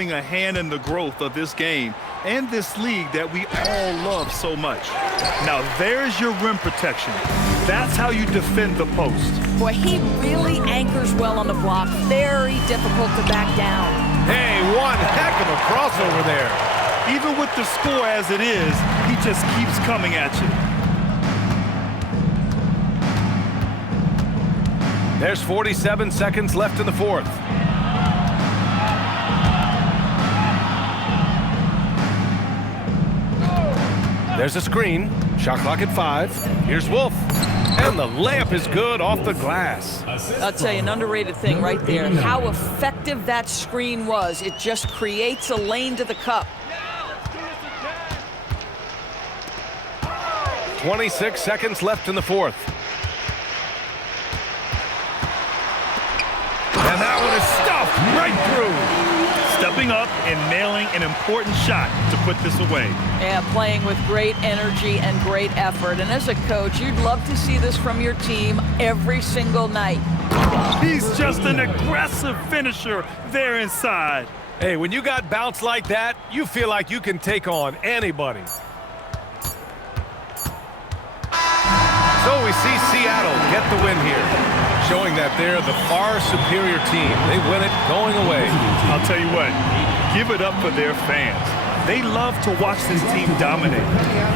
A hand in the growth of this game and this league that we all love so much. Now there's your rim protection. That's how you defend the post. Boy, he really anchors well on the block. Very difficult to back down. Hey, one heck of a crossover there. Even with the score as it is, he just keeps coming at you. There's 47 seconds left in the fourth. There's a screen. Shot clock at 5. Here's Wolf. And the layup is good off the glass. I'll tell you, an underrated thing right there. How effective that screen was. It just creates a lane to the cup. 26 seconds left in the fourth. And that one is stuffed right through. Stepping up and nailing an important shot to put this away. Yeah, playing with great energy and great effort. And as a coach, you'd love to see this from your team every single night. He's just an aggressive finisher there inside. Hey, when you got bounce like that, you feel like you can take on anybody. So we see Seattle get the win here, showing that they're the far superior team. They win it going away. I'll tell you what, give it up for their fans. They love to watch this team dominate.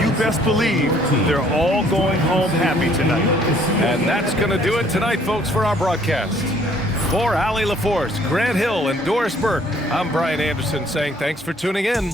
You best believe they're all going home happy tonight. And that's going to do it tonight, folks, for our broadcast. For Allie LaForce, Grant Hill, and Doris Burke, I'm Brian Anderson saying thanks for tuning in.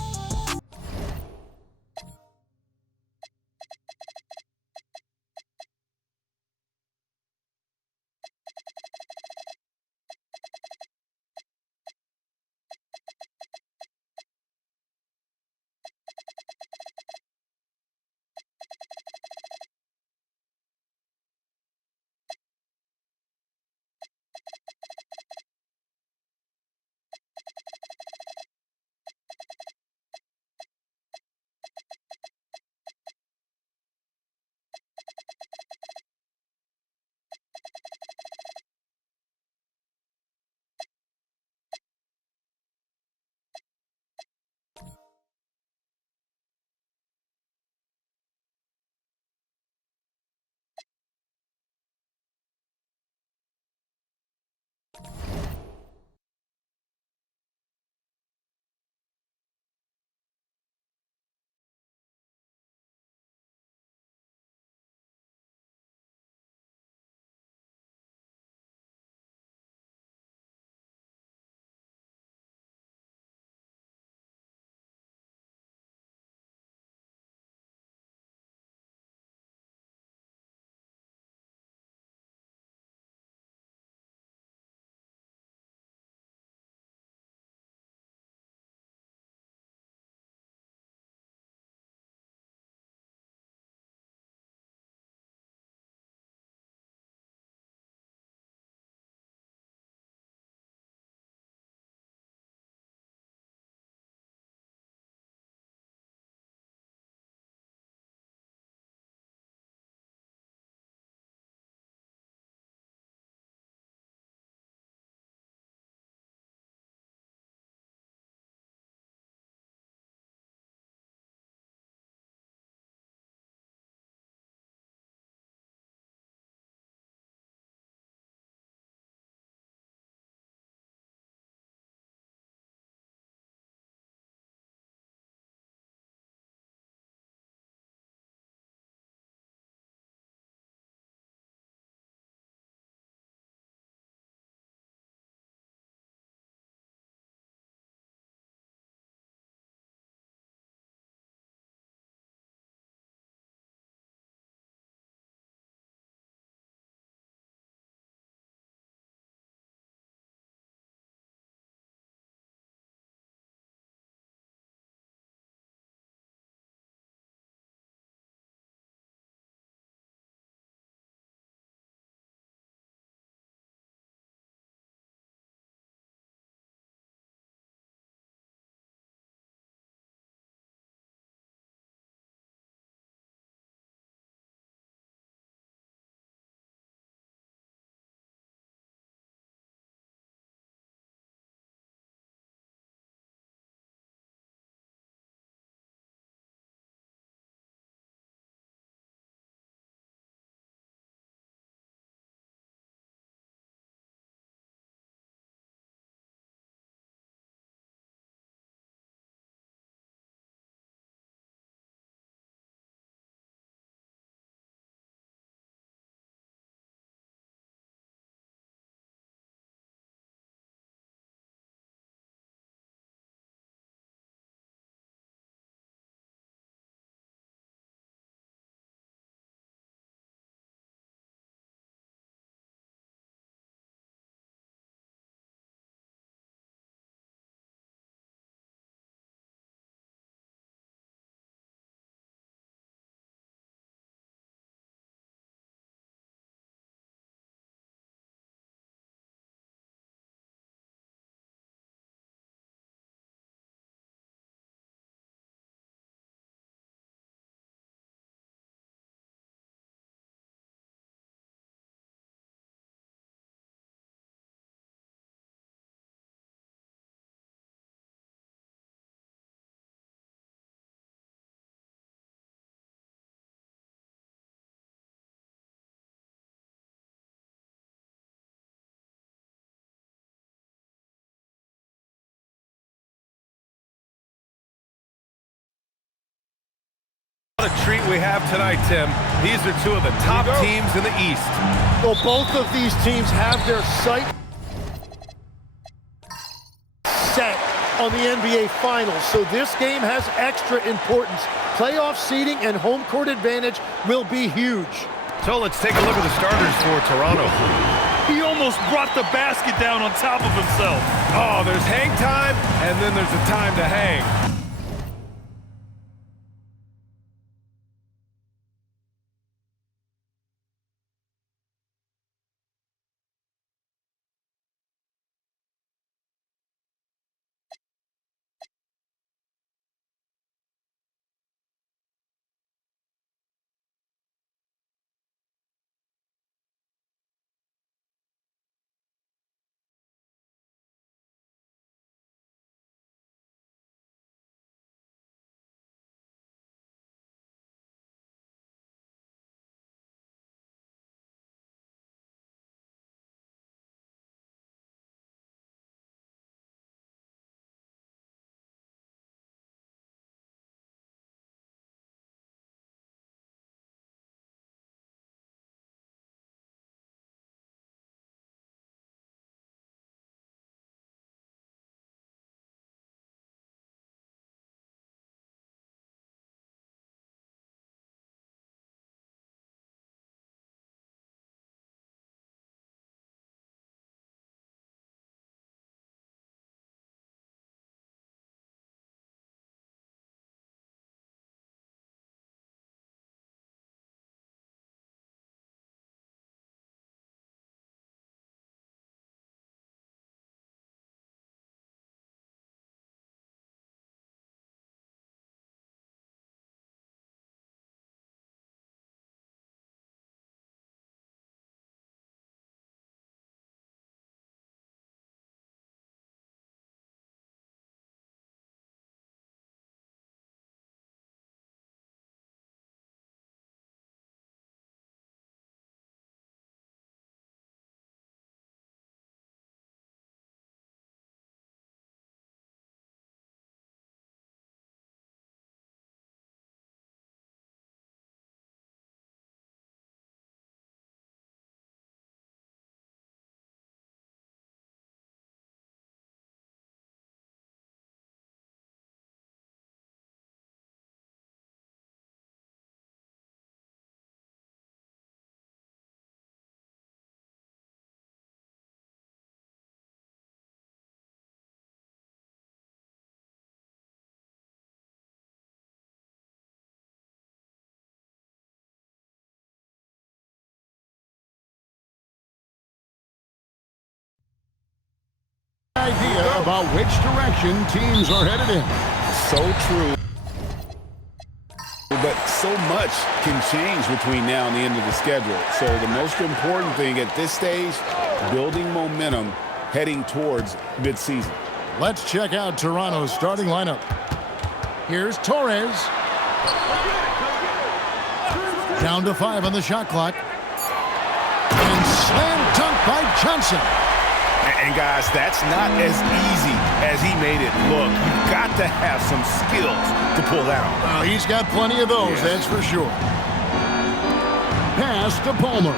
What a treat we have tonight, Tim. These are two of the top teams in the East. Well, both of these teams have their sight set on the NBA Finals, so this game has extra importance. Playoff seeding and home court advantage will be huge. So let's take a look at the starters for Toronto. He almost brought the basket down on top of himself. Oh, there's hang time, and then there's a time to hang. Idea about which direction teams are headed in. So true. But so much can change between now and the end of the schedule. So the most important thing at this stage, building momentum heading towards midseason. Let's check out Toronto's starting lineup. Here's Torres. Down to 5 on the shot clock. And slam dunk by Johnson. And guys, that's not as easy as he made it look. You've got to have some skills to pull that off. Well, he's got plenty of those, that's for sure. Pass to Palmer.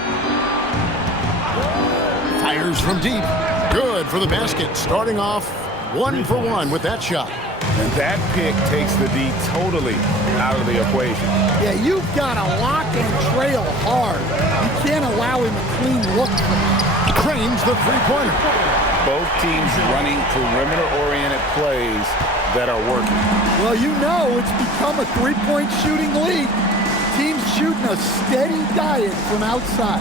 Fires from deep. Good for the basket. Starting off 1 for 1 with that shot. And that pick takes the D totally out of the equation. Yeah, you've got to lock and trail hard. You can't allow him a clean look. Cranes the three-pointer. Both teams running perimeter-oriented plays that are working. Well, you know it's become a three-point shooting league. Teams shooting a steady diet from outside.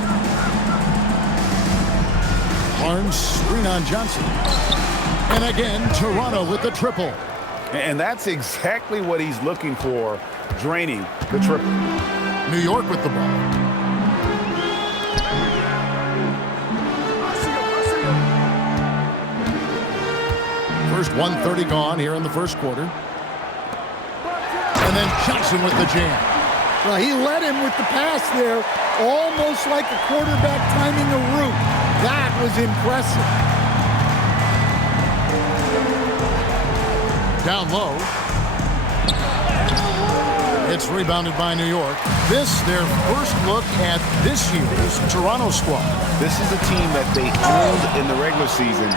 Barnes screen on Johnson. And again, Toronto with the triple. And that's exactly what he's looking for, draining the triple. New York with the ball. First 1:30 gone here in the first quarter. And then Johnson with the jam. Well, he led him with the pass there, almost like a quarterback timing a route. That was impressive. Down low. It's rebounded by New York. This, their first look at this year's Toronto squad. This is a team that they owned in the regular season,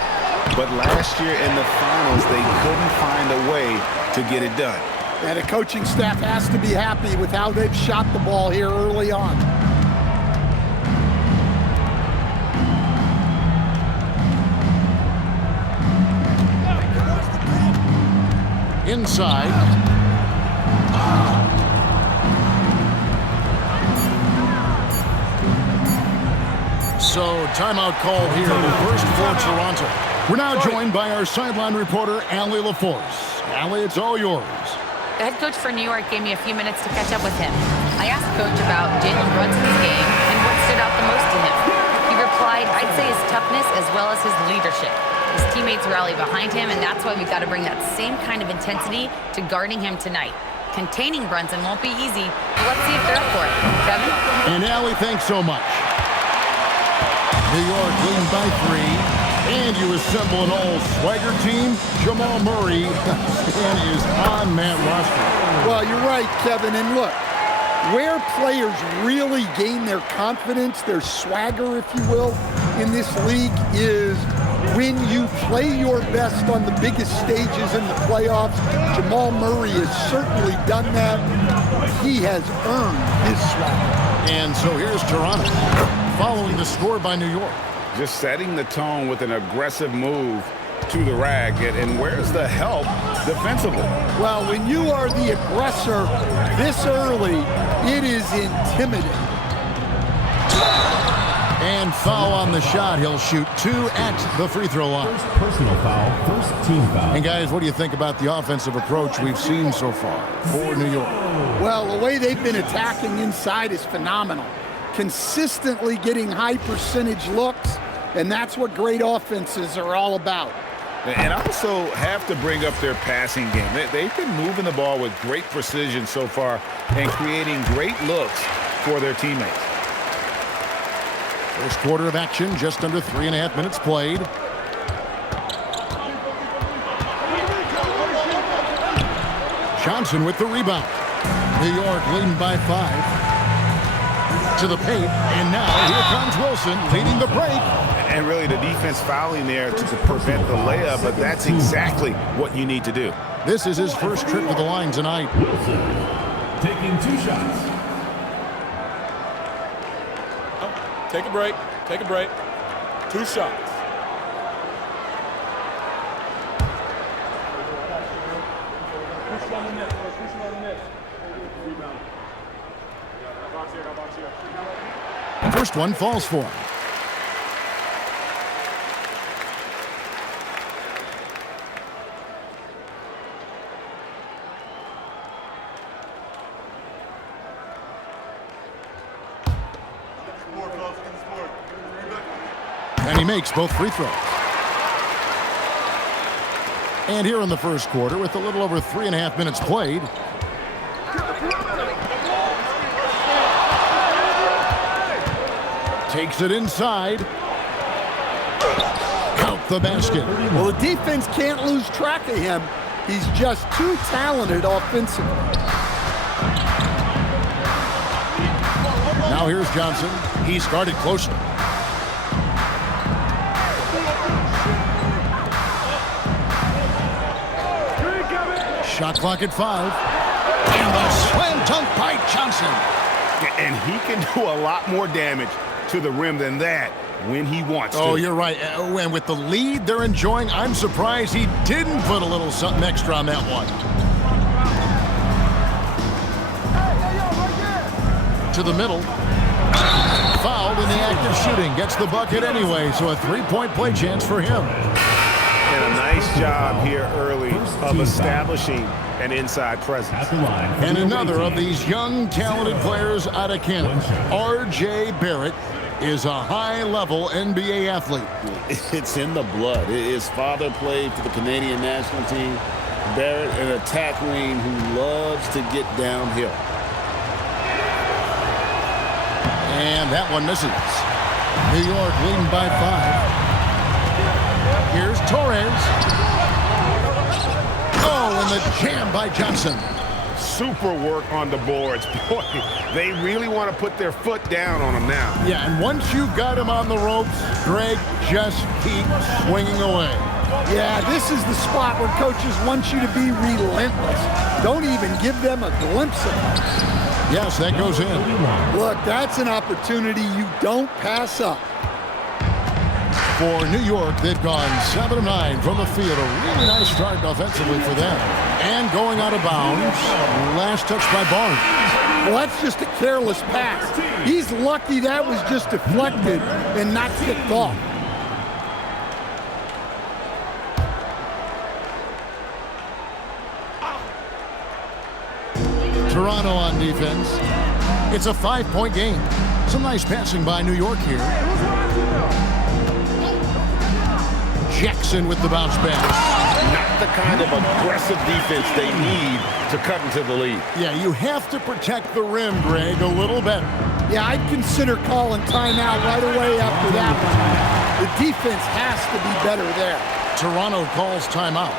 but last year in the finals, they couldn't find a way to get it done. And the coaching staff has to be happy with how they've shot the ball here early on. Inside. So, timeout call here, the first for Toronto. We're now joined by our sideline reporter, Allie LaForce. Allie, it's all yours. The head coach for New York gave me a few minutes to catch up with him. I asked Coach about Jalen Brunson's game and what stood out the most to him. He replied, I'd say his toughness as well as his leadership. His teammates rally behind him, and that's why we've got to bring that same kind of intensity to guarding him tonight. Containing Brunson won't be easy, but let's see if they're up for it. Kevin? And Allie, thanks so much. New York leading by 3. And you assemble an all-swagger team. Jamal Murray is on that roster. Well, you're right, Kevin. And look, where players really gain their confidence, their swagger, if you will, in this league is when you play your best on the biggest stages in the playoffs. Jamal Murray has certainly done that. He has earned his swagger. And so here's Toronto, following the score by New York. Just setting the tone with an aggressive move to the rack. And where's the help defensively? Well, when you are the aggressor this early, it is intimidating. And foul on the shot. He'll shoot 2 at the free throw line. First personal foul, first team foul. And guys, what do you think about the offensive approach we've seen so far for New York? Well, the way they've been attacking inside is phenomenal. Consistently getting high percentage looks, and that's what great offenses are all about. And also have to bring up their passing game. They've been moving the ball with great precision so far and creating great looks for their teammates. First quarter of action, just under 3.5 minutes played. Johnson with the rebound. New York leading by 5. To the paint, and now here comes Wilson leading the break. And really the defense fouling there to prevent the layup, but that's exactly what you need to do. This is his first trip to the line tonight. Wilson taking 2 shots. Take a break. Take a break. 2 shots. First one falls for him. And he makes both free throws. And here in the first quarter, with a little over 3.5 minutes played, takes it inside. Count the basket. Well, the defense can't lose track of him. He's just too talented offensively. Now here's Johnson. He's guarded closer. Shot clock at 5. And the slam dunk by Johnson. And he can do a lot more damage to the rim than that when he wants to. Oh, you're right. And with the lead they're enjoying, I'm surprised he didn't put a little something extra on that one. To the middle. Fouled in the act of shooting. Gets the bucket anyway, so a 3-point play chance for him. And a nice job here early of establishing an inside presence. And another of these young, talented players out of Canada, R.J. Barrett, is a high-level NBA athlete. It's in the blood. His father played for the Canadian national team. Barrett, an attack wing who loves to get downhill. And that one misses. New York leading by 5. Here's Torres. Oh, and the jam by Johnson. super work on the boards. Boy, they really want to put their foot down on them now. Yeah, and once you've got him on the ropes, Greg, just keep swinging away. Yeah, this is the spot where coaches want you to be relentless. Don't even give them a glimpse of it. Yes, that goes in. Look, that's an opportunity you don't pass up. For New York, they've gone 7 of 9 from the field. A really nice start offensively for them. And going out of bounds, last touch by Barnes. Well, that's just a careless pass. He's lucky that was just deflected and not kicked off. Toronto on defense. It's a 5-point game. Some nice passing by New York here. Jackson with the bounce back. Not the kind of aggressive defense they need to cut into the lead. Yeah, you have to protect the rim, Greg, a little better. Yeah, I'd consider calling timeout right away after that one. The defense has to be better there. Toronto calls timeout.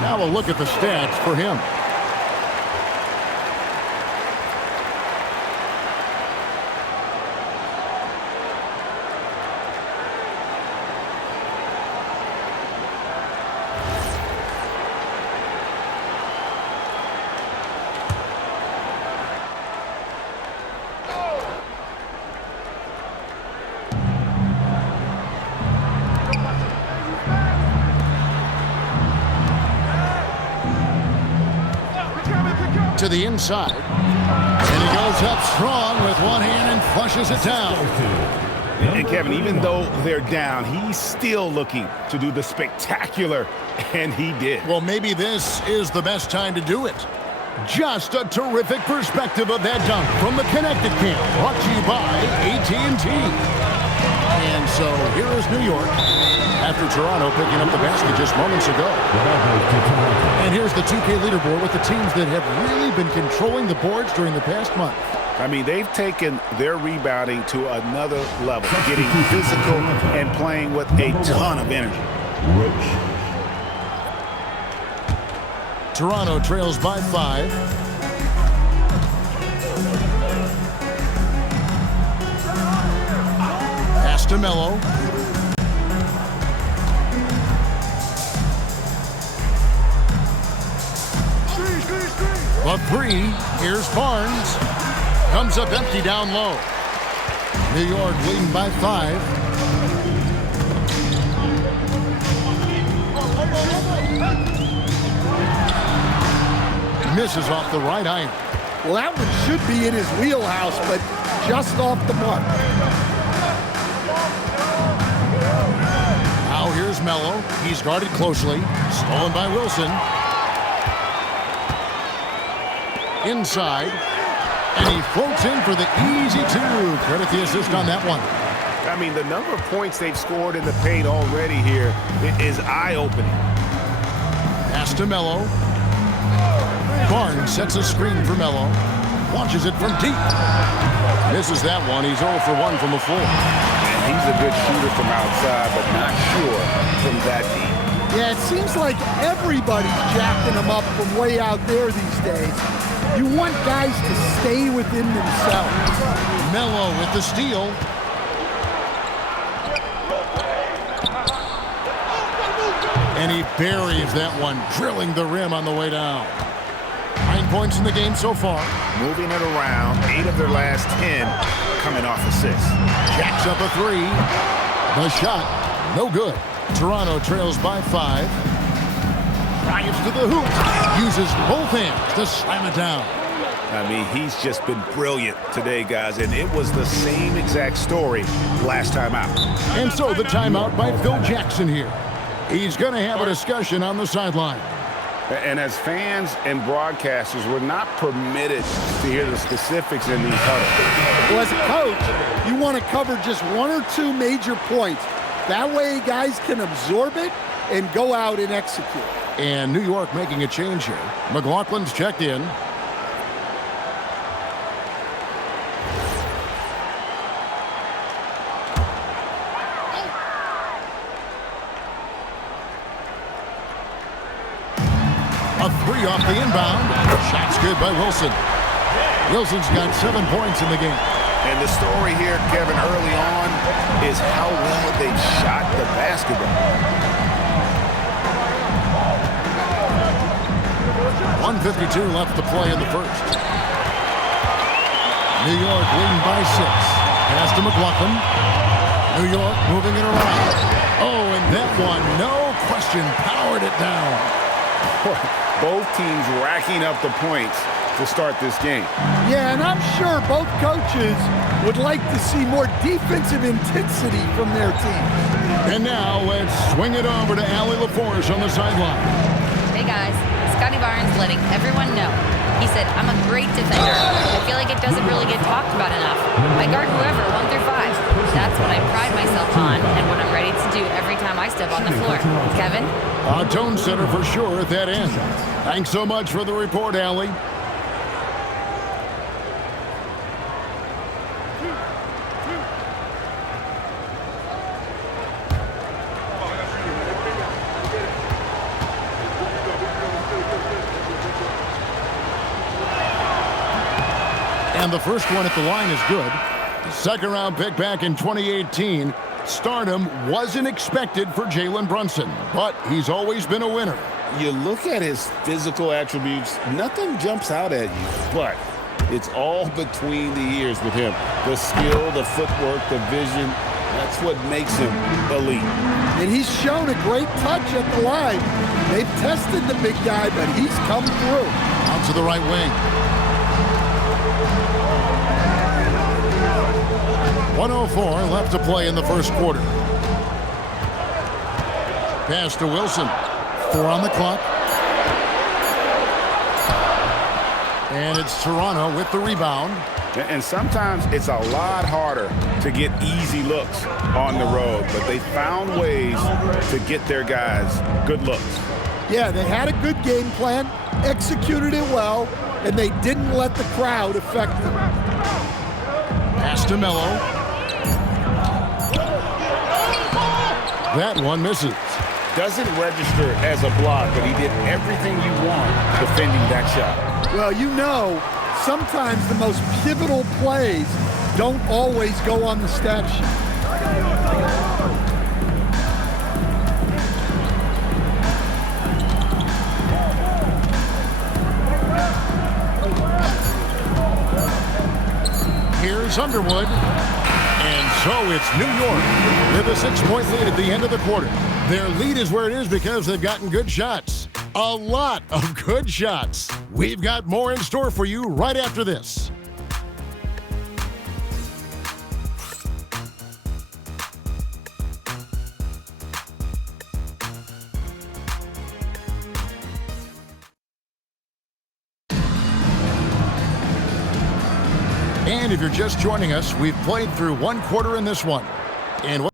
Now a look at the stats for him. To the inside. And he goes up strong with one hand and flushes it down. And Kevin, even though they're down, he's still looking to do the spectacular, and he did. Well, maybe this is the best time to do it. Just a terrific perspective of that dunk from the Connected Camp, brought to you by AT&T. And so here is New York after Toronto picking up the basket just moments ago. And here's the 2K leaderboard with the teams that have really been controlling the boards during the past month. I mean, they've taken their rebounding to another level, getting physical and playing with a ton of energy. Toronto trails by 5. Pass to Melo. A 3. Here's Barnes. Comes up empty down low. New York leading by 5. Misses off the right iron. Well, that one should be in his wheelhouse, but just off the mark. Now here's Melo. He's guarded closely. Stolen by Wilson. Inside. And he floats in for the easy 2. Credit the assist on that one. I mean, the number of points they've scored in the paint already here is eye-opening. Pass to Melo. Barnes sets a screen for Melo. Launches it from deep. Misses that one. He's 0 for 1 from the floor. And he's a good shooter from outside, but not sure from that deep. Yeah, it seems like everybody's jacking him up from way out there these days. You want guys to stay within themselves. Melo with the steal. And he buries that one, drilling the rim on the way down. 9 points in the game so far. Moving it around, 8 of their last 10 coming off assists. Jacks up a 3. The shot, no good. Toronto trails by 5. Drives to the hoop. Uses both hands to slam it down. I mean, he's just been brilliant today, guys, and it was the same exact story last time out. And so the timeout by Phil Jackson here. He's going to have a discussion on the sideline. And as fans and broadcasters, we're not permitted to hear the specifics in these huddles. Well, as a coach, you want to cover just one or two major points. That way guys can absorb it and go out and execute. And New York making a change here. McLaughlin's checked in. A three off the inbound. Shot's good by Wilson. Wilson's got 7 points in the game. And the story here, Kevin, early on is how well they shot the basketball. 1:52 left to play in the first. New York leading by 6. Pass to McLaughlin. New York moving it around. Oh, and that one, no question, powered it down. Both teams racking up the points to start this game. Yeah, and I'm sure both coaches would like to see more defensive intensity from their teams. And now let's swing it over to Allie LaForce on the sideline. Hey guys, Scotty Barnes letting everyone know. He said, I'm a great defender. I feel like it doesn't really get talked about enough. I guard whoever, 1 through 5. That's what I pride myself on and what I'm ready to do every time I step on the floor. Kevin? A tone setter for sure at that end. Thanks so much for the report, Allie. And the first one at the line is good. The second round pick back in 2018. Stardom wasn't expected for Jalen Brunson, but he's always been a winner. You look at his physical attributes, nothing jumps out at you, but it's all between the ears with him. The skill, the footwork, the vision, that's what makes him elite. And he's shown a great touch at the line. They've tested the big guy, but he's come through. Out to the right wing. 1:04 left to play in the first quarter. Pass to Wilson. 4 on the clock. And it's Toronto with the rebound. And sometimes it's a lot harder to get easy looks on the road, but they found ways to get their guys good looks. Yeah, they had a good game plan, executed it well, and they didn't let the crowd affect them. Pass to Melo. That one misses. Doesn't register as a block, but he did everything you want defending that shot. Well, you know, sometimes the most pivotal plays don't always go on the stat sheet. Here's Underwood. And so it's New York with a 6-point lead at the end of the quarter. Their lead is where it is because they've gotten good shots. A lot of good shots. We've got more in store for you right after this. And if you're just joining us, we've played through 1 quarter in this one. And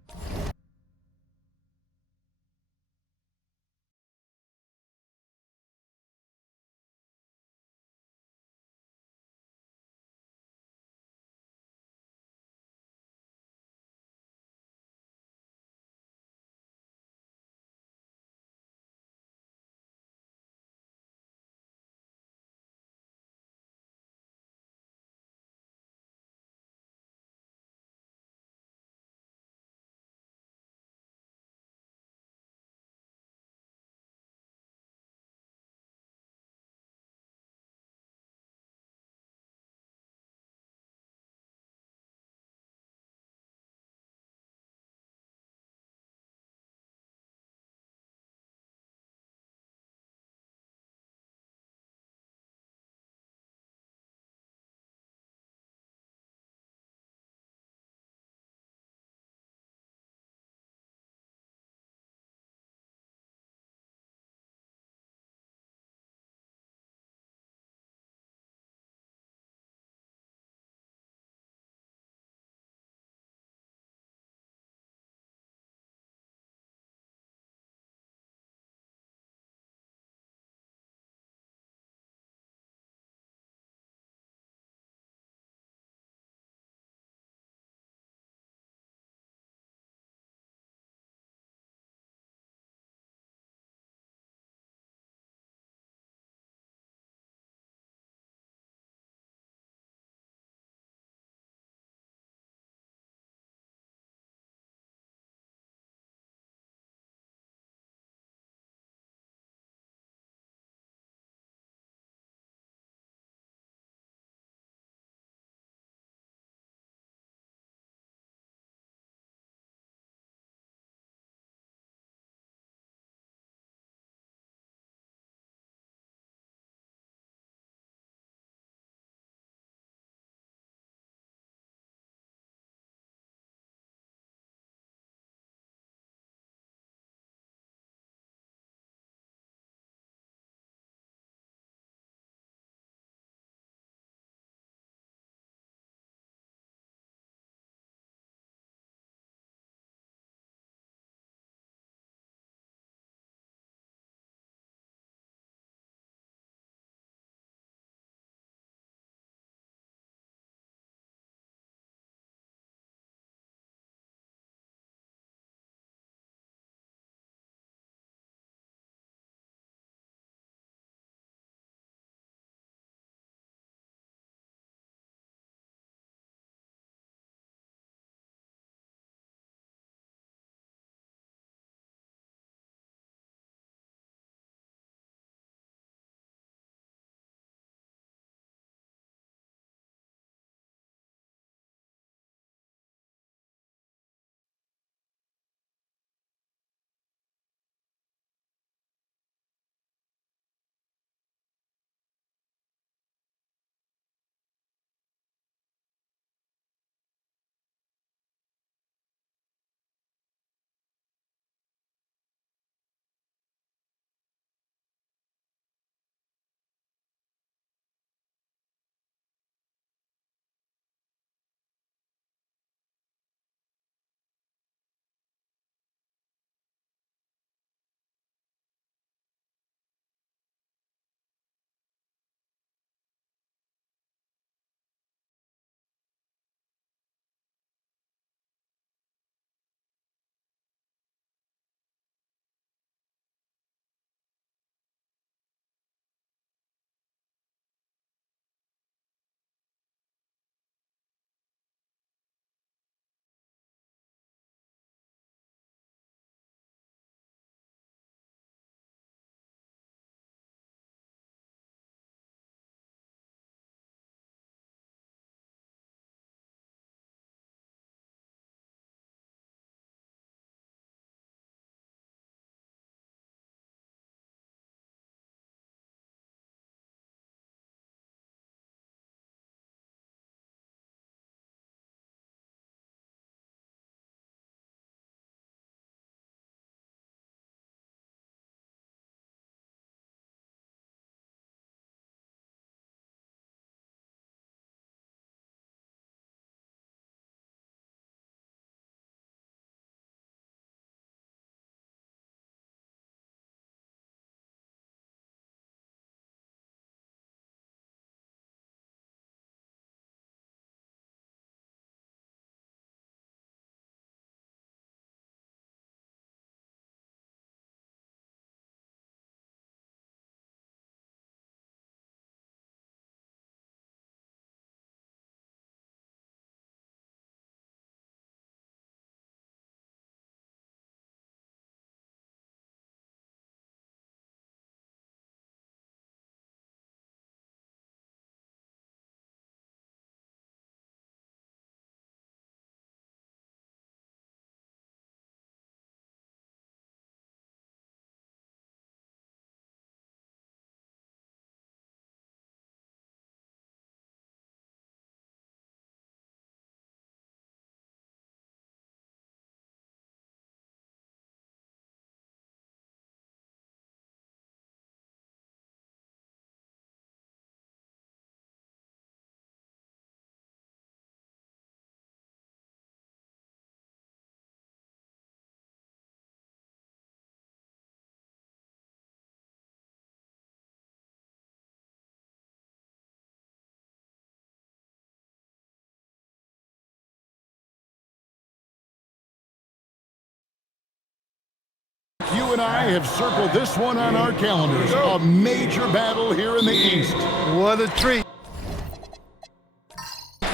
you and I have circled this one on our calendars. A major battle here in the East. What a treat.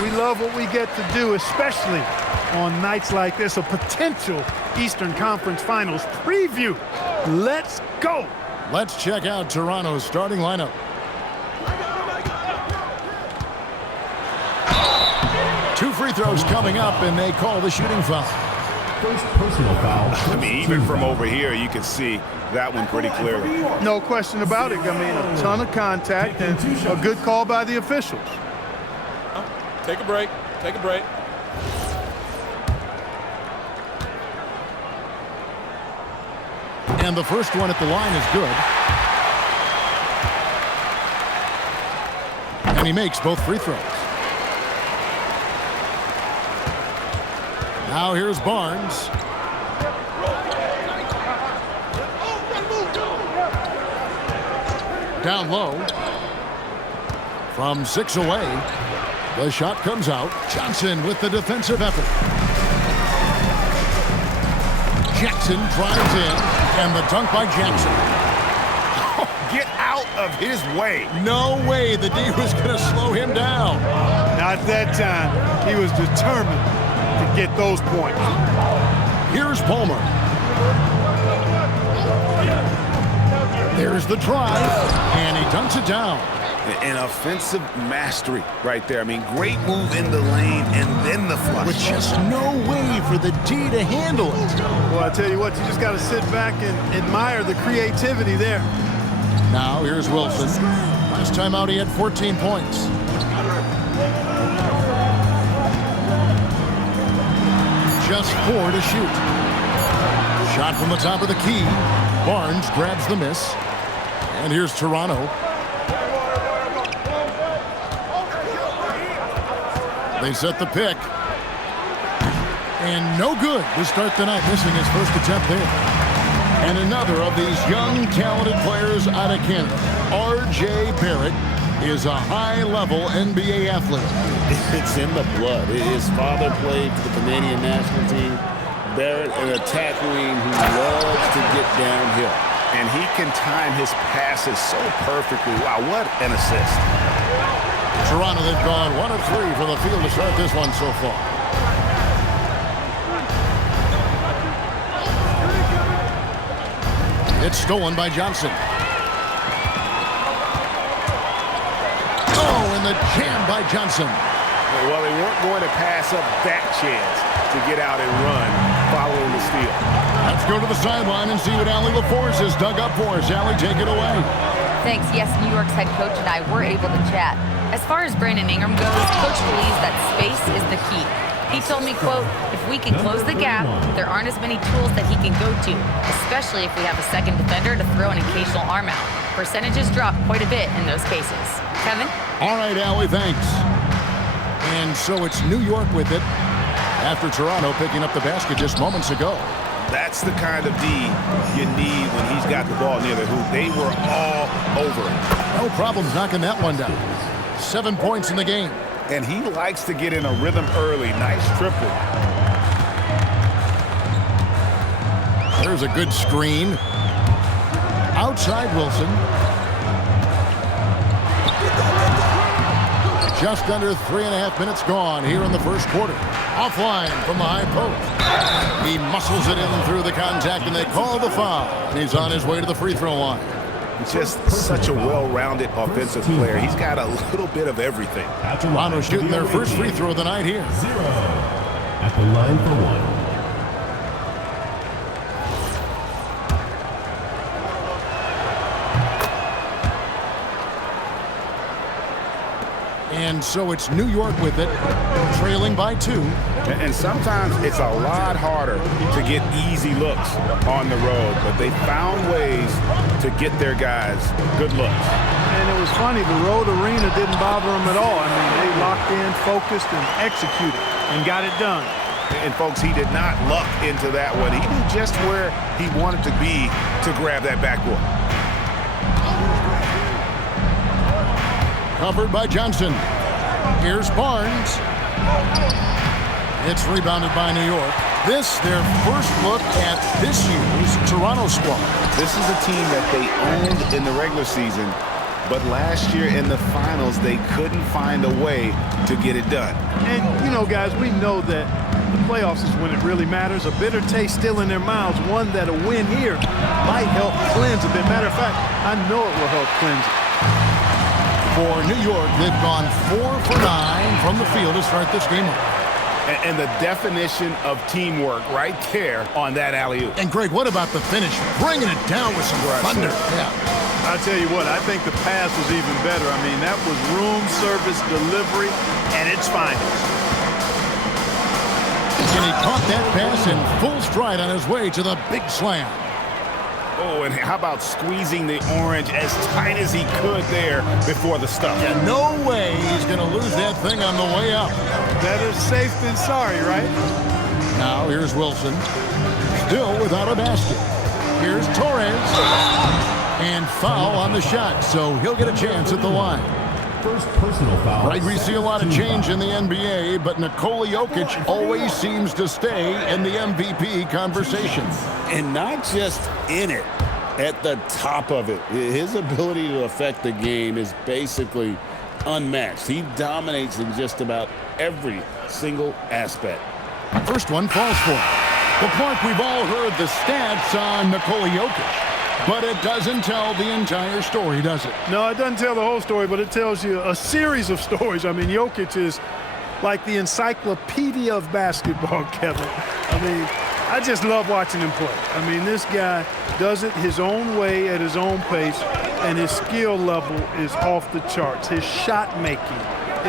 We love what we get to do, especially on nights like this, a potential Eastern Conference Finals preview. Let's go. Let's check out Toronto's starting lineup. Two free throws coming up, and they call the shooting foul. First personal foul. I mean, even from over here, you can see that one pretty clearly. No question about it. I mean, a ton of contact and a good call by the officials. Take a break. Take a break. And the first one at the line is good. And he makes both free throws. Now here's Barnes. Down low. From 6 away. The shot comes out. Johnson with the defensive effort. Jackson drives in. And the dunk by Jackson. Get out of his way. No way the D was going to slow him down. Not that time. He was determined to get those points. Here's Palmer. There's the drive, and he dunks it down. An offensive mastery right there. I mean, great move in the lane and then the flush. With just no way for the D to handle it. Well, I tell you what, you just got to sit back and admire the creativity there. Now here's Wilson. Last time out he had 14 points. Just 4 to shoot. Shot from the top of the key. Barnes grabs the miss. And here's Toronto. They set the pick. And no good to start the night, missing his first attempt there. And another of these young, talented players out of Canada. R.J. Barrett is a high-level NBA athlete. It's in the blood. His father played for the Canadian national team. Barrett, an attack wing who loves to get downhill. And he can time his passes so perfectly. Wow, what an assist. Toronto, they've gone 1 of 3 from the field to start this one so far. It's stolen by Johnson. Oh, and the jam by Johnson. Well, they weren't going to pass up that chance to get out and run following the steal. Let's go to the sideline and see what Allie LaForce has dug up for us. Allie, take it away. Thanks. Yes, New York's head coach and I were able to chat. As far as Brandon Ingram goes, Coach believes that space is the key. He told me, quote, if we can close the gap, there aren't as many tools that he can go to, especially if we have a second defender to throw an occasional arm out. Percentages drop quite a bit in those cases. Kevin? All right, Allie, thanks. And so it's New York with it after Toronto picking up the basket just moments ago. That's the kind of D you need when he's got the ball near the hoop. They were all over it. No problems knocking that one down. 7 points in the game. And he likes to get in a rhythm early. Nice triple. There's a good screen. Outside Wilson. Just under 3.5 minutes gone here in the first quarter. Offline from the high post. He muscles it in through the contact, and they call the foul. And he's on his way to the free throw line. Just such a well-rounded offensive player. He's got a little bit of everything. Toronto shooting their first free throw of the night here. 0 at the line for 1. And so it's New York with it, trailing by 2. And sometimes it's a lot harder to get easy looks on the road, but they found ways to get their guys good looks. And it was funny, the road arena didn't bother them at all. I mean, they locked in, focused, and executed, and got it done. And folks, he did not luck into that one. He knew just where he wanted to be to grab that backboard. Covered by Johnson. Here's Barnes. It's rebounded by New York. This, their first look at this year's Toronto squad. This is a team that they owned in the regular season, but last year in the finals, they couldn't find a way to get it done. And, you know, guys, we know that the playoffs is when it really matters. A bitter taste still in their mouths, one that a win here might help cleanse a bit. Matter of fact, I know it will help cleanse it. For New York, they've gone 4 for 9 from the field to start this game off. And the definition of teamwork right there on that alley-oop. And, Greg, what about the finish? Bringing it down with some thunder. Yeah. I tell you what, I think the pass was even better. I mean, that was room service delivery at its finest. And he caught that pass in full stride on his way to the big slam. Oh, and how about squeezing the orange as tight as he could there before the stuff? Yeah, no way he's going to lose that thing on the way up. Better safe than sorry, right? Now here's Wilson. Still without a basket. Here's Torres. And foul on the shot, so he'll get a chance at the line. First personal foul. Right, we see a lot of change in the NBA, but Nikola Jokic always seems to stay in the MVP conversation. And not just in it, at the top of it. His ability to affect the game is basically unmatched. He dominates in just about every single aspect. First one falls for him. Well, Clark, we've all heard the stats on Nikola Jokic. But it doesn't tell the entire story, does it? No, it doesn't tell the whole story, but it tells you a series of stories. I mean, Jokic is like the encyclopedia of basketball, Kevin. I mean, I just love watching him play. I mean, this guy does it his own way at his own pace, and his skill level is off the charts. His shot making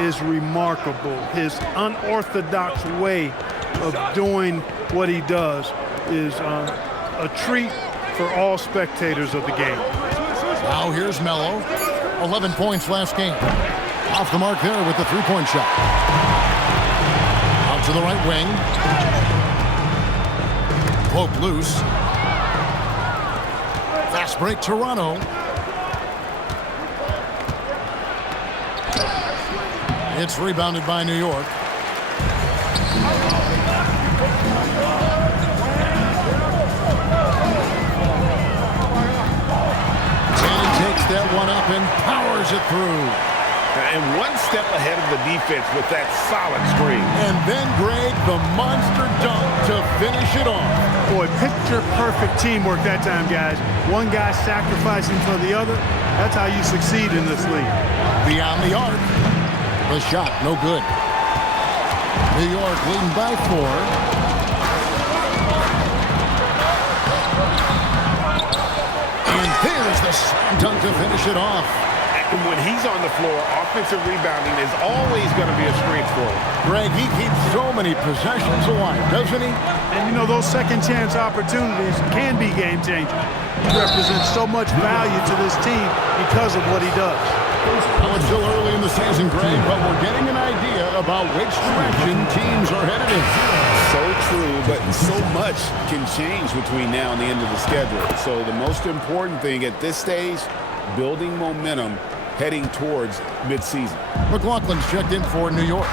is remarkable. His unorthodox way of doing what he does is a treat for all spectators of the game. Now here's Melo. 11 points last game. Off the mark there with the three-point shot. Out to the right wing. Poke loose. Fast break, Toronto. It's rebounded by New York. That one up and powers it through. And one step ahead of the defense with that solid screen. And then, Greg, the monster dunk to finish it off. Boy, picture-perfect teamwork that time, guys. One guy sacrificing for the other. That's how you succeed in this league. Beyond the arc. The shot, no good. New York leading by 4. There's the slam dunk to finish it off. And when he's on the floor, offensive rebounding is always going to be a strength for him. Greg, he keeps so many possessions alive, doesn't he? And, you know, those second-chance opportunities can be game-changing. He represents so much value to this team because of what he does. Well, it's still early in the season, Greg, but we're getting an idea about which direction teams are headed in. So true, but so much can change between now and the end of the schedule. So the most important thing at this stage, building momentum heading towards midseason. McLaughlin's checked in for New York.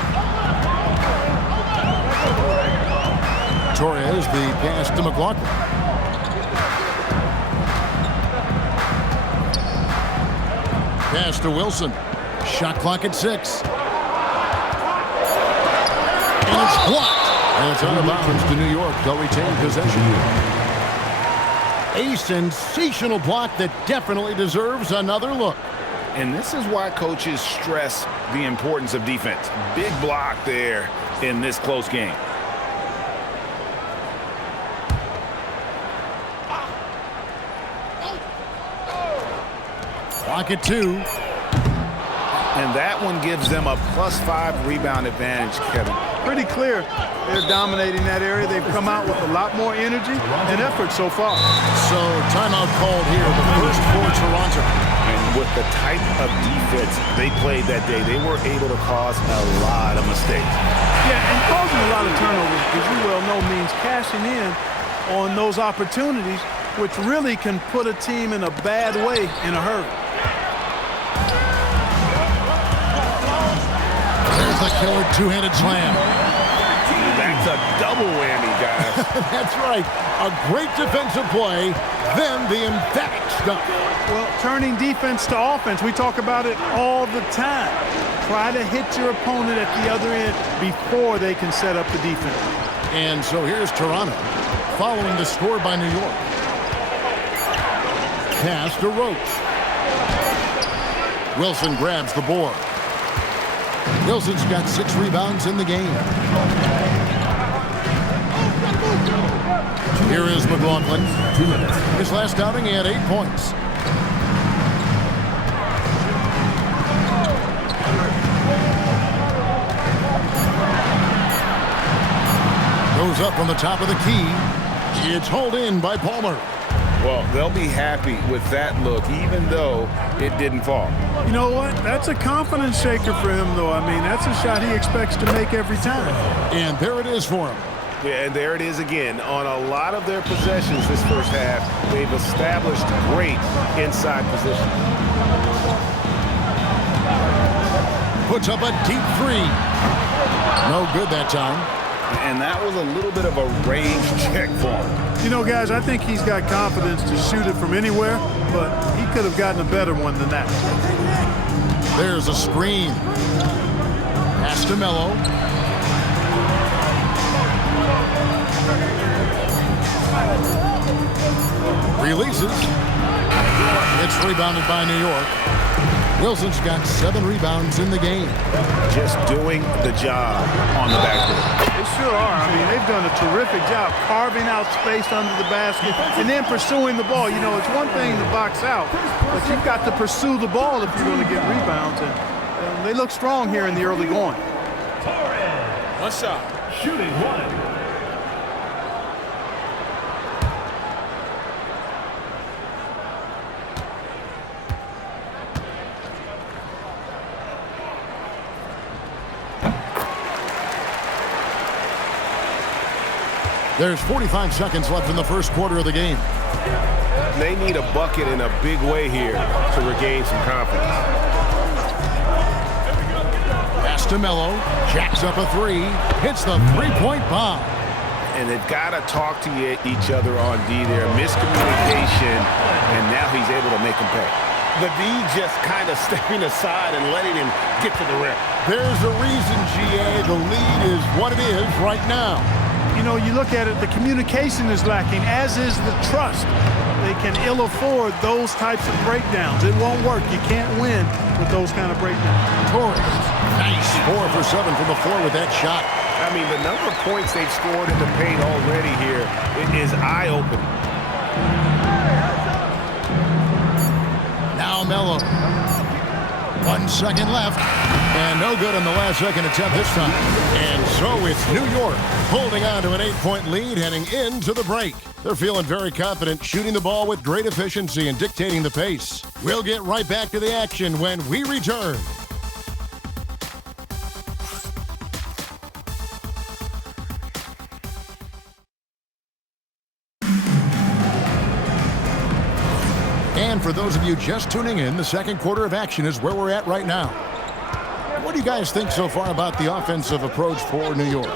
Torres, the pass to McLaughlin. Pass to Wilson. Shot clock at 6. And it's blocked. And it's out of bounds to New York. They'll retain possession. A sensational block that definitely deserves another look. And this is why coaches stress the importance of defense. Big block there in this close game. Block at 2. And that one gives them a +5 rebound advantage, Kevin. Pretty clear. They're dominating that area. They've come out with a lot more energy and effort so far. So timeout called here, the first for Toronto. And with the type of defense they played that day, they were able to cause a lot of mistakes. Yeah, and causing a lot of turnovers, as you well know, means cashing in on those opportunities, which really can put a team in a bad way in a hurry. There's the killer two-handed slam. That It's a double whammy, guys. That's right. A great defensive play, then the emphatic stuff. Well, turning defense to offense, we talk about it all the time. Try to hit your opponent at the other end before they can set up the defense. And so here's Toronto, following the score by New York. Pass to Roach. Wilson grabs the board. Wilson's got 6 rebounds in the game. Here is McLaughlin. 2 minutes. His last outing, he had 8 points. Goes up on the top of the key. It's hauled in by Palmer. Well, they'll be happy with that look, even though it didn't fall. You know what? That's a confidence shaker for him, though. I mean, that's a shot he expects to make every time. And there it is for him. Yeah, and there it is again. On a lot of their possessions this first half, they've established great inside position. Puts up a deep 3. No good that time. And that was a little bit of a range check for him. You know, guys, I think he's got confidence to shoot it from anywhere, but he could have gotten a better one than that. There's a screen. Pass to Melo. Releases. It's rebounded by New York. Wilson's got 7 rebounds in the game. Just doing the job on the backboard. They sure are. I mean, they've done a terrific job carving out space under the basket and then pursuing the ball. You know, it's one thing to box out, but you've got to pursue the ball if you're going to get rebounds. And they look strong here in the early going. One shot. Shooting 1. There's 45 seconds left in the first quarter of the game. They need a bucket in a big way here to regain some confidence. Pass to Melo. Jacks up a 3. Hits the 3-point bomb. And they've got to talk to each other on D there. Miscommunication, and now he's able to make him pay. The D just kind of stepping aside and letting him get to the rim. There's a reason, GA. The lead is what it is right now. You know, you look at it, the communication is lacking, as is the trust. They can ill afford those types of breakdowns. It won't work. You can't win with those kind of breakdowns. Torres, nice 4 for 7 from the floor with that shot. I mean, the number of points they've scored in the paint already here is eye-opening. Now Melo. 1 second left. And no good on the last second attempt this time. And so it's New York holding on to an 8-point lead heading into the break. They're feeling very confident, shooting the ball with great efficiency and dictating the pace. We'll get right back to the action when we return. And for those of you just tuning in, the second quarter of action is where we're at right now. What do you guys think so far about the offensive approach for New York?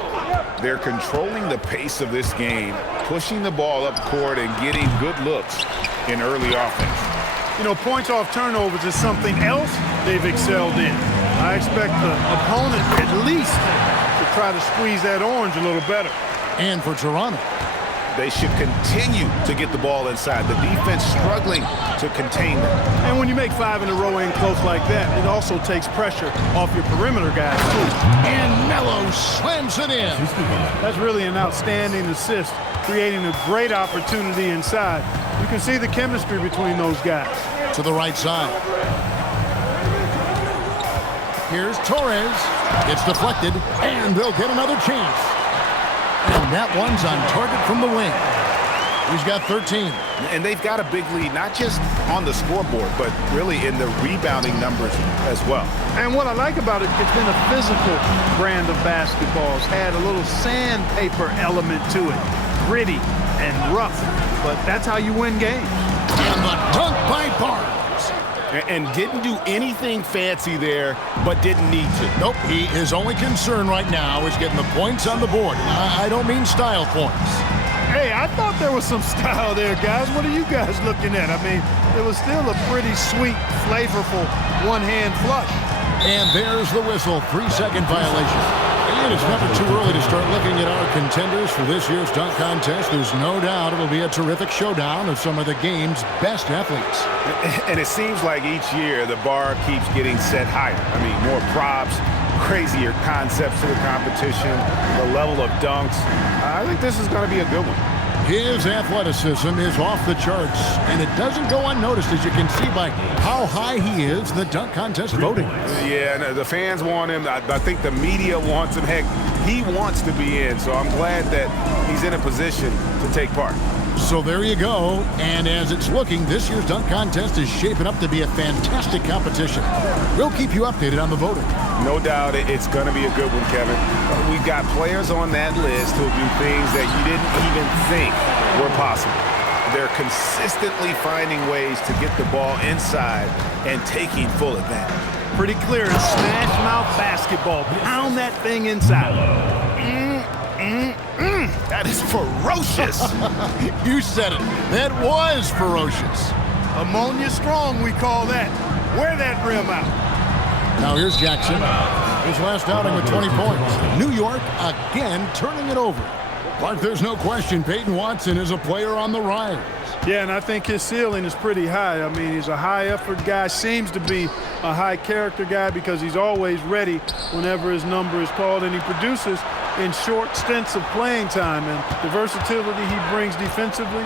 They're controlling the pace of this game, pushing the ball up court and getting good looks in early offense. You know, points off turnovers is something else they've excelled in. I expect the opponent at least to try to squeeze that orange a little better. And for Toronto, they should continue to get the ball inside. The defense struggling to contain them. And when you make 5 in a row in close like that, it also takes pressure off your perimeter guys, too. And Melo slams it in. That's really an outstanding assist, creating a great opportunity inside. You can see the chemistry between those guys. To the right side. Here's Torres. It's deflected, and they'll get another chance. And that one's on target from the wing. He's got 13. And they've got a big lead, not just on the scoreboard, but really in the rebounding numbers as well. And what I like about it, it's been a physical brand of basketball. It's had a little sandpaper element to it. Gritty and rough. But that's how you win games. And the dunk by Barnes. And didn't do anything fancy there, but didn't need to. Nope, his only concern right now is getting the points on the board. I don't mean style points. Hey, I thought there was some style there, guys. What are you guys looking at? I mean, it was still a pretty sweet, flavorful one-hand flush. And there's the whistle, 3-second violation. And it's never too early to start looking at our contenders for this year's dunk contest. There's no doubt it'll be a terrific showdown of some of the game's best athletes. And it seems like each year the bar keeps getting set higher. I mean, more props, crazier concepts to the competition, the level of dunks. I think this is going to be a good one. His athleticism is off the charts, and it doesn't go unnoticed, as you can see by how high he is in the dunk contest voting. Yeah, and the fans want him. I think the media wants him. Heck, he wants to be in, so I'm glad that he's in a position to take part. So there you go, and as it's looking, this year's dunk contest is shaping up to be a fantastic competition. We'll keep you updated on the voting. No doubt it's going to be a good one, Kevin. We've got players on that list who'll do things that you didn't even think were possible. They're consistently finding ways to get the ball inside and taking full advantage. Pretty clear. It's smash mouth basketball. Pound that thing inside. That is ferocious. You said it. That was ferocious. Ammonia strong, we call that. Wear that rim out. Now here's Jackson. His last outing with 20 points. New York again turning it over. But there's no question Peyton Watson is a player on the rise. Yeah, and I think his ceiling is pretty high. I mean, he's a high-effort guy, seems to be a high-character guy because he's always ready whenever his number is called, and he produces in short stints of playing time, and the versatility he brings defensively,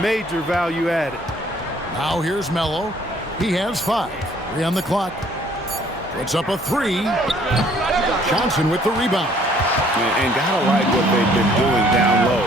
major value added. Now here's Melo. He has 5. 3 on the clock. Puts up a 3. Johnson with the rebound. And gotta like what they've been doing down low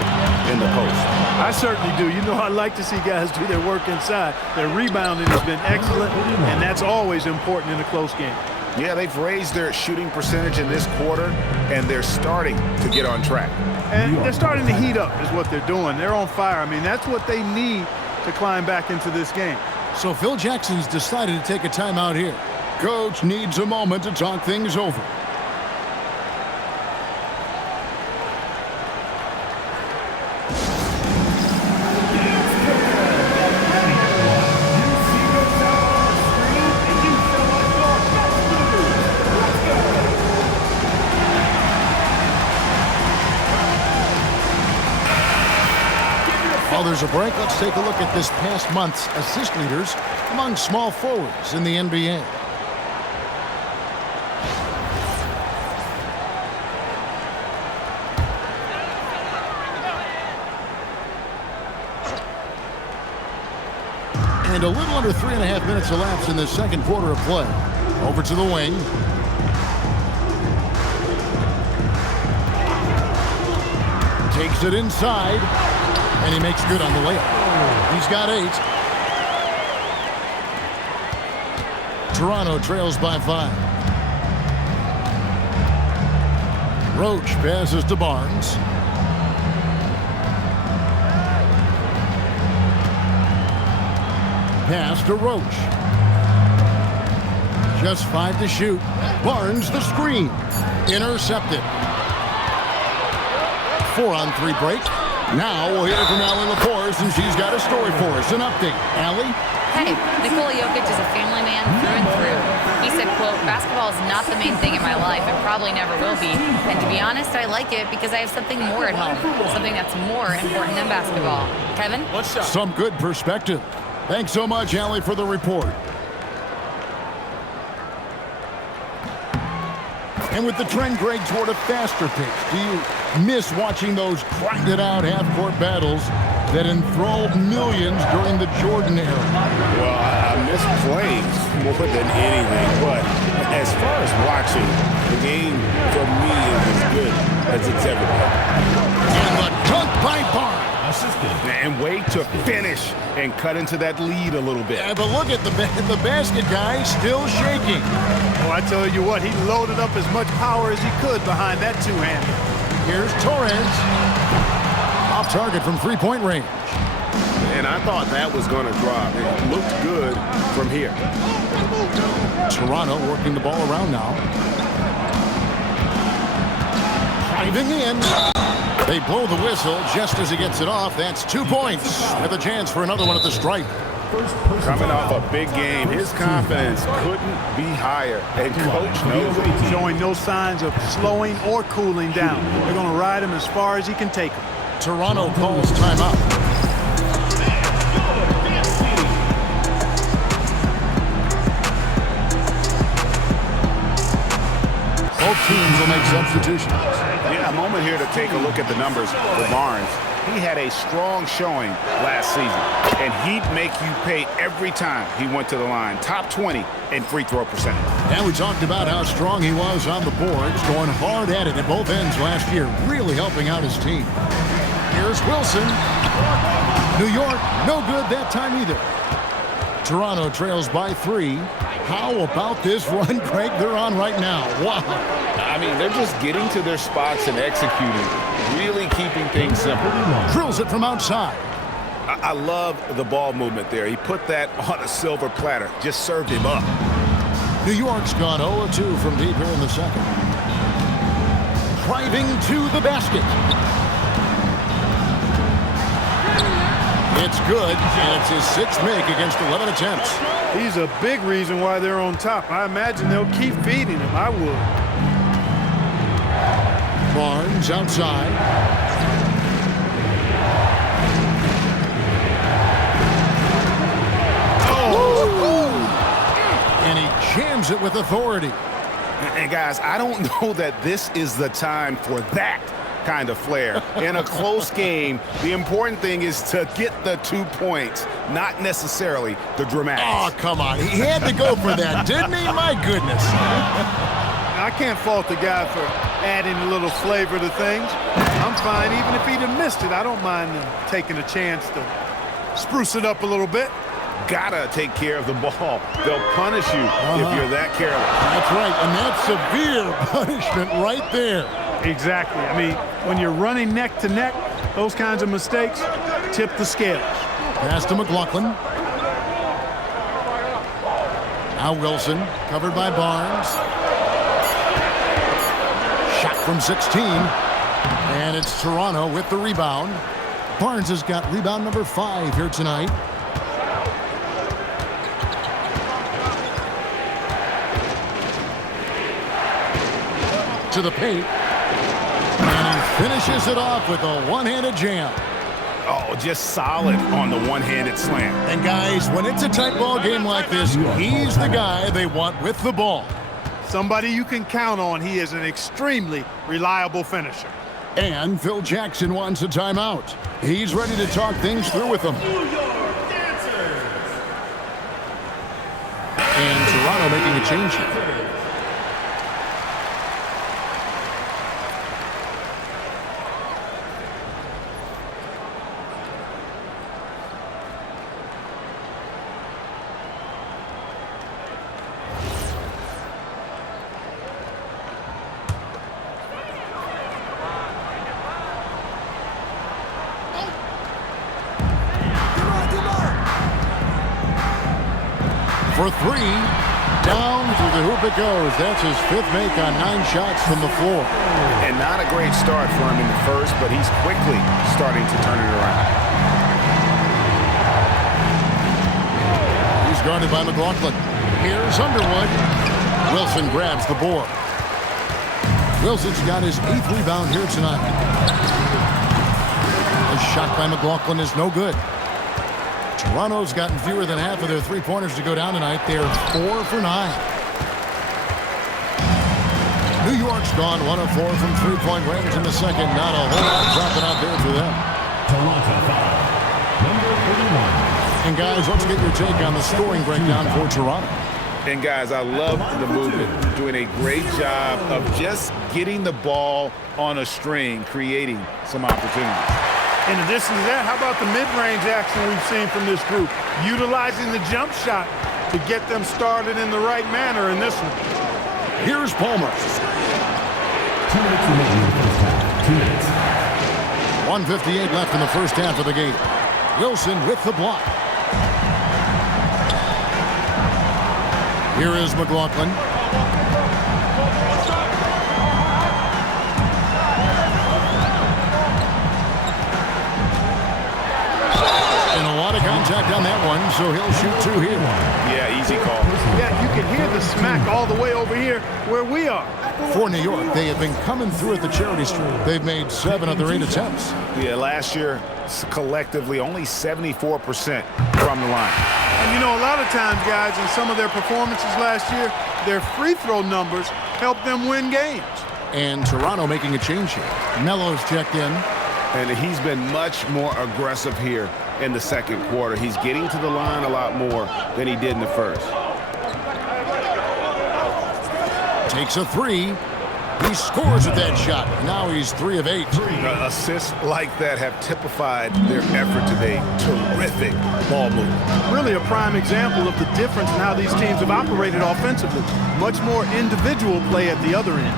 in the post. I certainly do. You know, I like to see guys do their work inside. Their rebounding has been excellent, and that's always important in a close game. Yeah, they've raised their shooting percentage in this quarter, and they're starting to get on track. And they're starting to heat up is what they're doing. They're on fire. I mean, that's what they need to climb back into this game. So Phil Jackson's decided to take a timeout here. Coach needs a moment to talk things over. While there's a break, let's take a look at this past month's assist leaders among small forwards in the NBA. And a little under 3.5 minutes elapsed in the second quarter of play. Over to the wing. Takes it inside. And he makes good on the layup. He's got 8. Toronto trails by 5. Roach passes to Barnes. Pass to Roach. Just 5 to shoot. Barnes the screen. Intercepted. 4-on-3 break. Now we'll hear from Allie LaForce, and she's got a story for us. An update. Allie? Hey, Nikola Jokic is a family man through and through. He said, quote, basketball is not the main thing in my life and probably never will be. And to be honest, I like it because I have something more at home, something that's more important than basketball. Kevin? Some good perspective. Thanks so much, Allie, for the report. And with the trend, Greg, toward a faster pace, do you miss watching those grinded-out half-court battles that enthralled millions during the Jordan era? Well, I miss playing more than anything, but as far as watching, the game for me is as good as it's ever been. And the dunk by Barnes. And wait to finish and cut into that lead a little bit. Yeah, but look at the basket guy still shaking. Oh, I tell you what, he loaded up as much power as he could behind that two-hander. Here's Torres. Off target from 3-point range. And I thought that was going to drop. It looked good from here. Toronto working the ball around now. Driving in. They blow the whistle just as he gets it off. That's 2 points with a chance for another one at the stripe. Coming off a big game, his confidence couldn't be higher. And coach knows it. Showing no signs of slowing or cooling down. They're going to ride him as far as he can take him. Toronto calls timeout. Both teams will make substitutions. Yeah, a moment here to take a look at the numbers for Barnes. He had a strong showing last season, and he'd make you pay every time he went to the line. Top 20 in free throw percentage. And we talked about how strong he was on the boards, going hard at it at both ends last year, really helping out his team. Here's Wilson. New York, no good that time either. Toronto trails by 3. How about this run, Greg, they're on right now? Wow. I mean, they're just getting to their spots and executing, really keeping things simple. Drills it from outside. I love the ball movement there. He put that on a silver platter, just served him up. New York's gone 0-2 from deep here in the second. Driving to the basket. It's good, and it's his 6th make against 11 attempts. He's a big reason why they're on top. I imagine they'll keep feeding him. I would. Barnes outside. Oh! And he jams it with authority. And guys, I don't know that this is the time for that kind of flair. In a close game, the important thing is to get the 2 points, not necessarily the dramatics. Oh, come on. He had to go for that, didn't he? My goodness. I can't fault the guy for adding a little flavor to things. I'm fine. Even if he'd have missed it, I don't mind taking a chance to spruce it up a little bit. Gotta take care of the ball. They'll punish you if you're that careless. That's right, and that's severe punishment right there. Exactly. I mean, when you're running neck to neck, those kinds of mistakes tip the scales. Pass to McLaughlin. Now Wilson, covered by Barnes. Shot from 16. And it's Toronto with the rebound. Barnes has got rebound number 5 here tonight. To the paint. And he finishes it off with a one-handed jam. Oh, just solid on the one-handed slam. And guys, when it's a tight ball game like this, he's the guy they want with the ball. Somebody you can count on. He is an extremely reliable finisher. And Phil Jackson wants a timeout. He's ready to talk things through with them. And Toronto making a change here. For 3, down through the hoop it goes. That's his 5th make on 9 shots from the floor. And not a great start for him in the first, but he's quickly starting to turn it around. He's guarded by McLaughlin. Here's Underwood. Wilson grabs the board. Wilson's got his 8th rebound here tonight. A shot by McLaughlin is no good. Toronto's gotten fewer than half of their three-pointers to go down tonight. They're 4 for 9. New York's gone 1 of 4 from three-point range in the second. Not a whole lot dropping out there for them. Toronto foul. Number 31. And guys, let's get your take on the scoring breakdown for Toronto. And guys, I love the movement. Doing a great job of just getting the ball on a string, creating some opportunities. In addition to that, how about the mid-range action we've seen from this group? Utilizing the jump shot to get them started in the right manner in this one. Here's Palmer. 2 minutes remaining in the first half. 2 minutes. 1:58 left in the first half of the game. Wilson with the block. Here is McLaughlin. And a lot of contact on that one, so he'll shoot two here. Yeah, easy call. Yeah, you can hear the smack all the way over here where we are. For New York, they have been coming through at the charity stripe. They've made 7 of their 8 attempts. Yeah, last year, collectively, only 74% from the line. And you know, a lot of times, guys, in some of their performances last year, their free throw numbers helped them win games. And Toronto making a change here. Melo's checked in. And he's been much more aggressive here in the second quarter. He's getting to the line a lot more than he did in the first. Takes a 3. He scores with that shot. Now he's 3 of 8. Assists like that have typified their effort today. Terrific ball movement. Really a prime example of the difference in how these teams have operated offensively. Much more individual play at the other end.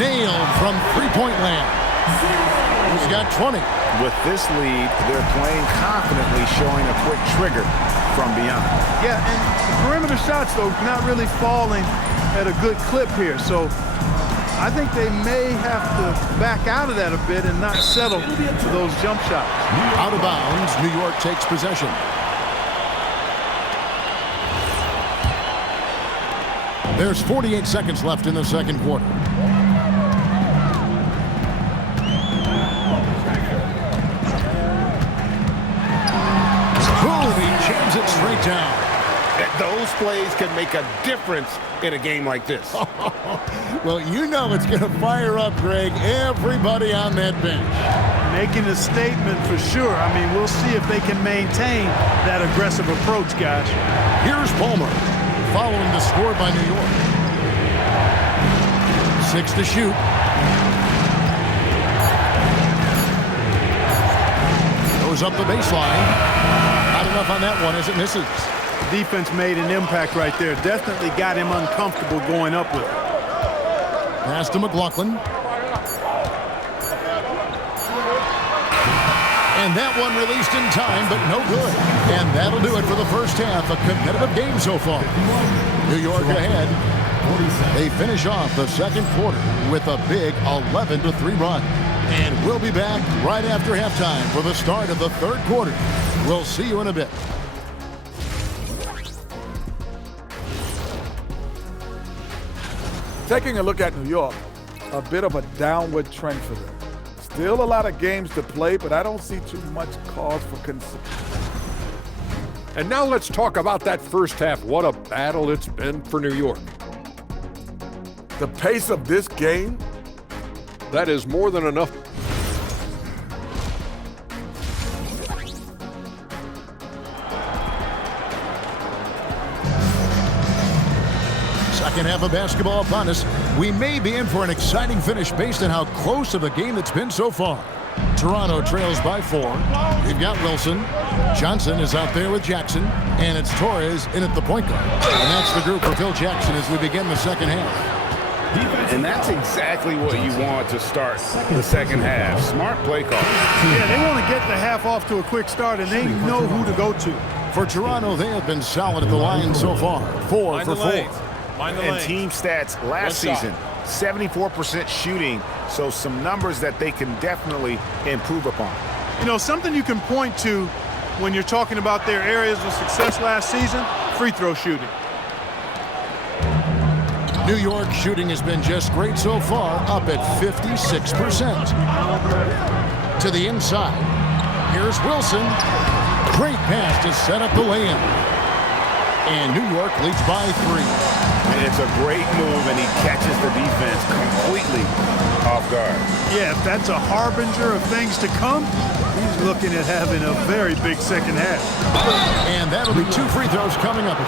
Nailed from three-point land. He's got 20. With this lead, they're playing confidently, showing a quick trigger from beyond. Yeah, and the perimeter shots, though, not really falling at a good clip here. So I think they may have to back out of that a bit and not settle for those jump shots. Out of bounds, New York takes possession. There's 48 seconds left in the second quarter. Jams it straight down. Those plays can make a difference in a game like this. Well, you know it's going to fire up, Greg, everybody on that bench. Making a statement for sure. I mean, we'll see if they can maintain that aggressive approach, guys. Here's Palmer, following the score by New York. 6 to shoot. Goes up the baseline. Not enough on that one as it misses. Defense made an impact right there. Definitely got him uncomfortable going up with it. Pass to McLaughlin. And that one released in time, but no good. And that'll do it for the first half. A competitive game so far. New York ahead. They finish off the second quarter with a big 11-3 run. And we'll be back right after halftime for the start of the third quarter. We'll see you in a bit. Taking a look at New York, a bit of a downward trend for them. Still a lot of games to play, but I don't see too much cause for concern. And now let's talk about that first half. What a battle it's been for New York. The pace of this game, that is more than enough. Second half of basketball upon us. We may be in for an exciting finish based on how close of a game it's been so far. Toronto trails by 4. We've got Wilson. Johnson is out there with Jackson. And it's Torres in at the point guard. And that's the group for Phil Jackson as we begin the second half. And that's exactly what you want to start the second half. Smart play call. Yeah, they want to get the half off to a quick start, and they know who to go to. For Toronto, they have been solid at the line so far. 4 for 4. And team stats last season, 74% shooting, so some numbers that they can definitely improve upon. You know, something you can point to when you're talking about their areas of success last season, free throw shooting. New York shooting has been just great so far, up at 56%. To the inside. Here's Wilson. Great pass to set up the lay-in. And New York leads by 3. And it's a great move, and he catches the defense completely off guard. Yeah, if that's a harbinger of things to come, he's looking at having a very big second half. And that'll be 2 free throws coming up.